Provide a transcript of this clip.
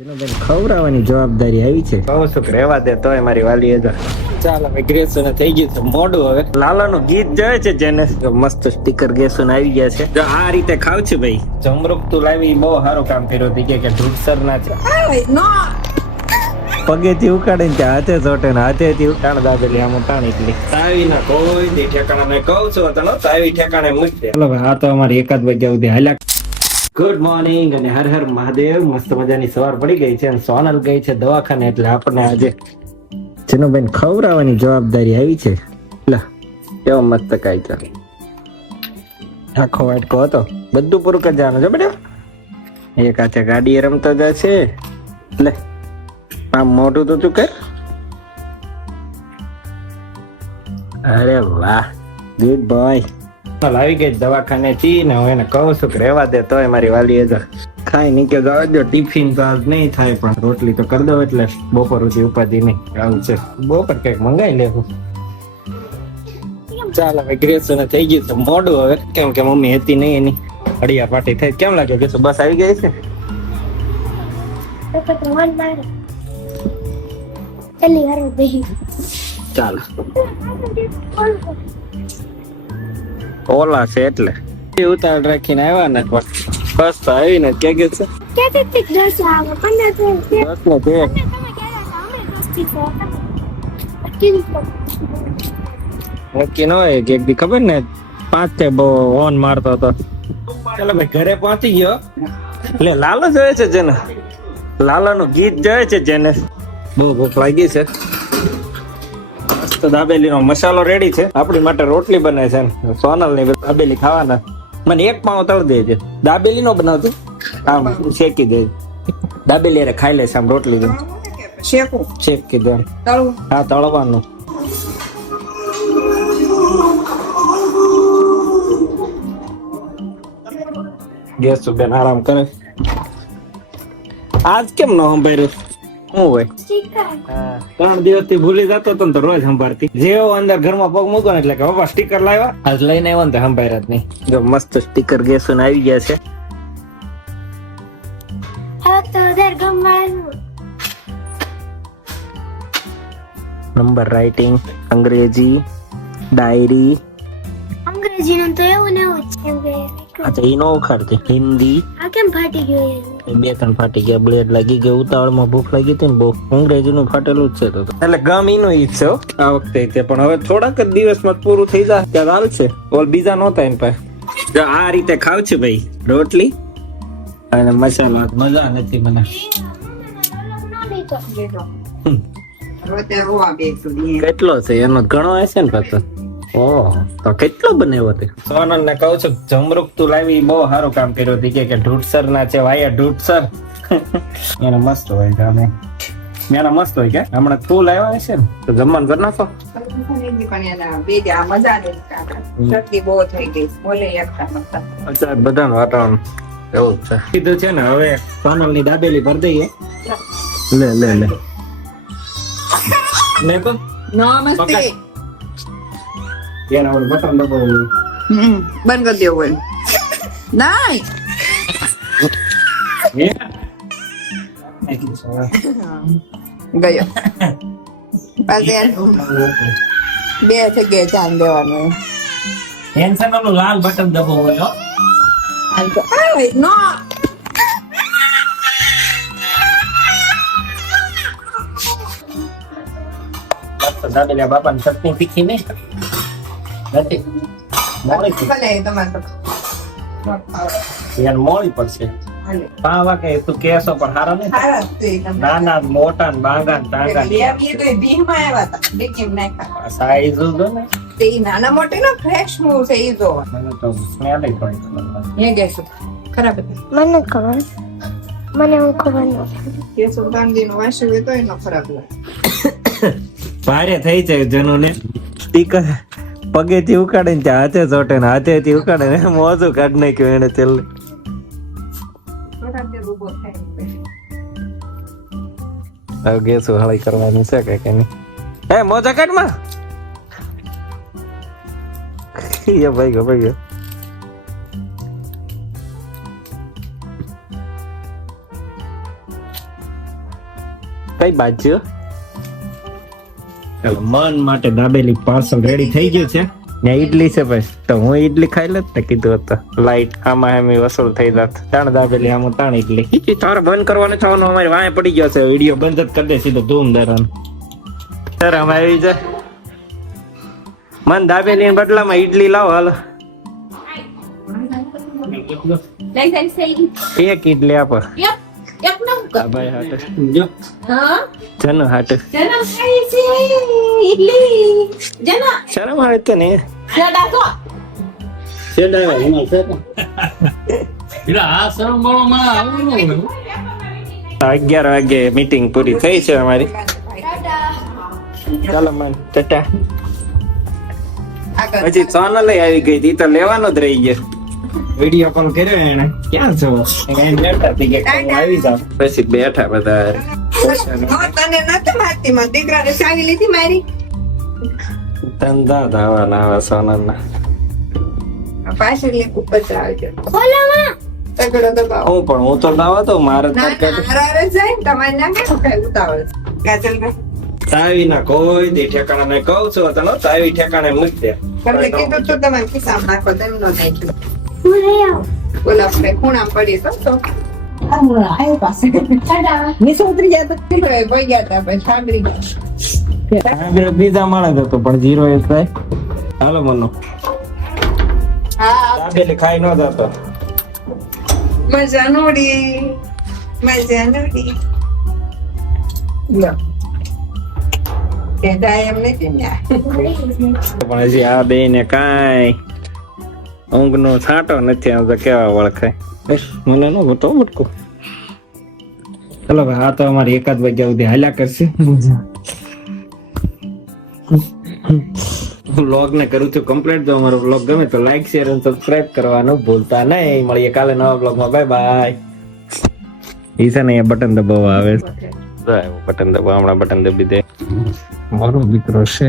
ચલો બેન, ખવડાવવાની જવાબદારી આવી છે. કહું છું કે રહેવા દે તોય મારી વાલી એ ચાલ હવે ગ્રેસન થઈ ગયું છે મોડું. હવે લાલાનું ગીત જાય છે જેને મસ્ત સ્ટીકર ગ્રેસન આવી ગયા છે. જો આ રીતે ખાવ છે ભાઈ. જમરૂક તું લાવી બહુ સારું કામ કર્યું હતી કે ઢૂસર ના છે. પગેથી ઉકાળે ને હાથે ચોટે ને હાથેથી ઉકાળ દાબેલી આમ ઉતાણી એટલી તાવી ના કોઈ દી ઠેકાણા મેં કહું છું તને તાવી ઠેકાણે મૂકશે. ચલો ભાઈ, આ તો અમારી 1 વાગ્યા સુધી હાલ્યા. ગુડ મોર્નિંગ અને હર હર મહાદેવ. મસ્ત મજાની સવાર પડી ગઈ છે અને સોનલ ગઈ છે દવાખાને, એટલે આપણને આજે ચિનુબેન ખવડાવવાની જવાબદારી આવી છે. લા કેવો મસ્ત કાંઈ છે, આખો વાટકો હતો, બધું પૂરું કરી જવાનું છે બેટા. એક હાથે ગાડી રમતો જાય છે, એટલે આમ મોટું તો તું કર. અરે વાહ, ગુડ બોય. આવી ગઈ દવાખાને થી ને હું એને કહું છું કે રહેવા દે તોય મારી વાલી એ ખાઈ નહીં કે જવા દો. ટિફિન તો આજ નહીં થાય પણ રોટલી તો કરી દો એટલે બપોર સુધી ઉપાધિ નહીં. આવું છે, બપોર કઈક મંગાઈ લેવું. ચાલ હવે ગ્રેસન થઈ ગયું છે મોડું. હવે કેમ કે મમ્મી હતી નહીં, એની અડિયા પાટી થઈ. કેમ લાગે કે બસ આવી ગઈ છે? ચાલો ઓલા છે એટલે ઉતાળ રાખીને આવ્યા ને બસ તો આવીને કે છે 10 નક્કી ન હોય કે એક દી ખબર ને 5 થી બહુ ઓન મારતો હતો. ચાલો ભાઈ ઘરે પહોંચી ગયો. એટલે લાલો જોયે છે જેને, લાલાનું ગીત જોયે છે જેને બહુ ભૂખ લાગી છે. દાબેલીનો મસાલો રેડી છે, આપણી માટે રોટલી બને છે. સોનલ ની દાબેલી ખાવાના. મને એક પાવ તળ દેજે. દાબેલી નો બનાવતી, આમ શેકી દે. દાબેલી અરે ખાઈ લેશે આમ રોટલી જેમ. શેકી દે. હા, તળવાનું. ગેસ બેન આરામ કરે. આજ કેમ ન સંભાળ્યું? શું હોય? 3 દિવસ થી ભૂલી જતો તો રોજ સંભાળતી. જેવો અંદર ઘરમાં પગ મૂકો ને એટલે કે પપ્પા સ્ટીકર લાવ્યા, આજ લઈને આવ્યો ને સંભાળ્યા જ નહીં. જો મસ્ત સ્ટીકર ગેસન આવી ગયા છે. નંબર રાઇટિંગ, અંગ્રેજી, ડાયરી. અંગ્રેજી નું તો એવું ને એવું જ છે. અચ્છા, ઈ નો ઉખાડતી. હિન્દી. આ કેમ ફાટી ગયો? 2-3 ફાટી ગયા. બ્લેડ લાગી ગયો. ઉતાવળમાં ભૂખ લાગી હતી ને બહુ. અંગ્રેજી નું ફાટેલું જ છે તો એટલે ગમ ઈનું ઈ છે આ વખતે તે. પણ હવે થોડાક જ દિવસમાં પૂરું થઈ જાય ત્યારે હાલશે. ઓલ બીજા નહોતા એમ પાસે. જો આ રીતે ખાવ છે ભાઈ રોટલી અને મસાલો. મજા નથી મને. કેટલો છે એનો? ઘણો હશે ને પાછો. ઓહ, તો કેટલો બનાવ્યો તે? સોનલ ને કહું છું જમરૂક તું લાવી બહુ સારું કામ કર્યું હતી કે ઢૂસર ના છે વાયા ઢૂસર. એને મસ્ત હોય ગામે, એના મસ્ત હોય કે હમણાં તું લાવ્યા હશે ને તો જમવાનું કરી નાખો. અચ્છા, બધાનું વાતાવરણ એવું જ છે. કીધું છે ને હવે સોનલ ની દાબેલી ભરી દઈએ. લે લે લે લે તો નમસ્તે. એના ઓલું બટન દબાવવું. બંધ કરી દેવું હોય. નાઈ ગયો. પાછળ 2 જગ્યાએ ધ્યાન દેવાનું. ટેન્શન ઓલું લાલ બટન દબાવવું હો. નો દાબેલા બાપાની ચટણી તીખી નહીં નથી. મોડી પડશે. પાવા કે તું કેસો પણ હારા નહીં. નાના મોટા ને બાંગા ને ટાંગા સાઈઝ જો ને નાના મોટી નો ફ્રેશ મૂવ છે ઈ જો. મને તો સ્મેલ ય પડી. એ ગેસ ખરાબ હતી. મને ખબર, મને હું ખબર નથી. ગેસ બાંધી નો વાસી હોય તો એનો ખરાબ લાગે. ભારે થઈ જાય જનુને. સ્ટીકર પગેથી ઉકાળે ને હાથે ચોટે ને હાથેથી ઉકાળે ને મોજું કાઢ નાખ્યું એને તેલ. હવે ગેસ હળી કરવાની છે કે નહીં? હે મોજા કાઢમાં ભાઈ ભાઈ કઈ બાજુ મન માટે દાબેલી પાર્સલ રેડી થઈ ગયું છે ને ઈડલી છે ભાઈ તો હું ઈડલી ખાઈ લેત ને કીધું હતું લાઈટ આમાં એમ વસૂલ થઈ જાત ત્રણ દાબેલી આમાં ત્રણ ઈડલી તારે બંધ કરવાનું થવાનું અમારી વાંહે પડી ગયો છે વિડીયો બંધ જ કરી દે સીધો ધૂમ ધરાન સર અમે આવી જાય મન દાબેલી બદલામાં ઈડલી લાવો હાલો એક ઈડલી આપો આ ભાઈ હાટે જો જનો હાટે શરમ આવે તો ને અગિયાર વાગે મીટિંગ પૂરી થઈ છે અમારી ચાલો મન ટાટા પછી સોનલ આવી ગઈ હતી તો લેવાનો જ રહી ગયો વિડીયો કોલ કર્યો એને ક્યાં છો આવી જાવ પછી બેઠા બધા તને નથી મારતી માં દીકરાને ચાવી લીધી મારી ધંધા ધાવાના આવા સોનલના પાછળ ઉપર આવજો ખોલો માં તગડો દબાવો હું તો દાવા તો મારે જાય તમારે ના કેવું કઈ ઉતાવળ કાજલ ચાવી ના કોઈ દી ઠેકાણા નહીં કહું છું તને ચાવી ઠેકાણે મૂકી દે તમને કીધું તો તમારે ખિસ્સામાં નાખો તેમ નો થાય હું લઈ આવું બોલા આપણે ખૂણા પડી તો બીજા માણસ હતો પણ જીરો એ થાય હાલો મનો દાબેલી ખાઈ ન જતો મજા નોડી એમ નથી ને પણ હજી આ બે ને કાંઈ ઊંઘ નો છાંટો નથી આવતો કેવા વળખાય મને નો બતો બટકો ચલો ભાઈ આ તો અમારી 1 વાગ્યા સુધી હાલ્યા કરશે વ્લોગ ને કરું છું કમ્પ્લીટ જો અમારો વ્લોગ ગમે તો લાઈક શેર અને સબસ્ક્રાઇબ કરવાનું ભૂલતા નહીં મળીએ કાલે નવા વ્લોગમાં બાય બાય ઈસા ને બટન દબાવવા આવે બટન દબાવ હમણાં બટન દબી દે મારો દીકરો છે